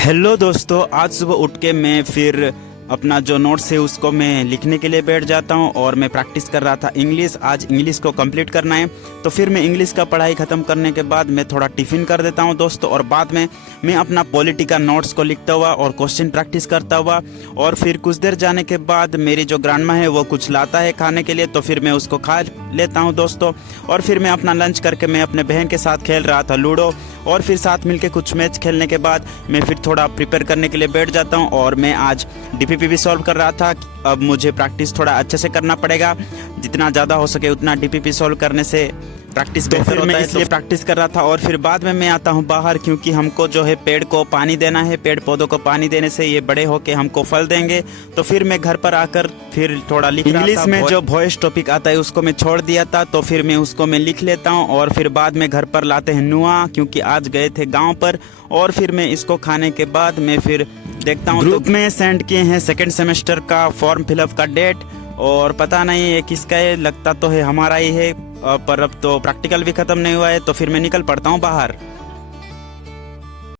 Hello दोस्तों, आज सुबह उठ के मैं फिर अपना जो नोट्स है उसको मैं लिखने के लिए बैठ जाता हूँ और मैं प्रैक्टिस कर रहा था इंग्लिश। आज इंग्लिश को कंप्लीट करना है, तो फिर मैं इंग्लिश का पढ़ाई ख़त्म करने के बाद मैं थोड़ा टिफ़िन कर देता हूँ दोस्तों, और बाद में मैं अपना पॉलिटी का नोट्स को लिखता हुआ और क्वेश्चन प्रैक्टिस करता हुआ, और फिर कुछ देर जाने के बाद मेरी जो ग्रैंडमा है वो कुछ लाता है खाने के लिए, तो फिर मैं उसको खा लेता हूँ दोस्तों। और फिर मैं अपना लंच करके मैं अपने बहन के साथ खेल रहा था लूडो, और फिर साथ मिलके कुछ मैच खेलने के बाद मैं फिर थोड़ा प्रिपेयर करने के लिए बैठ जाता हूँ। और मैं आज डीपीपी भी सॉल्व कर रहा था। अब मुझे प्रैक्टिस थोड़ा अच्छे से करना पड़ेगा, जितना ज़्यादा हो सके उतना डीपीपी सॉल्व करने से प्रैक्टिस बेहतर होता है, इसलिए प्रैक्टिस कर रहा था। और फिर बाद में मैं आता हूँ बाहर, क्योंकि हमको जो है पेड़ को पानी देना है। पेड़ पौधों को पानी देने से ये बड़े होके हमको फल देंगे। तो फिर मैं घर पर आकर फिर थोड़ा लिख रहा था। इंग्लिश में जो वॉइस टॉपिक आता है उसको मैं छोड़ दिया था, तो फिर मैं उसको मैं लिख लेता हूँ। और फिर बाद में घर पर लाते हैं नुआ, क्योंकि आज गए थे गाँव पर। और फिर मैं इसको खाने के बाद मैं फिर देखता हूँ ग्रुप में सेंड किए हैं सेकेंड सेमेस्टर का फॉर्म फिलअप का डेट, और पता नहीं ये किसका है, लगता तो है हमारा ही है, पर अब तो प्रैक्टिकल भी ख़त्म नहीं हुआ है। तो फिर मैं निकल पड़ता हूँ बाहर।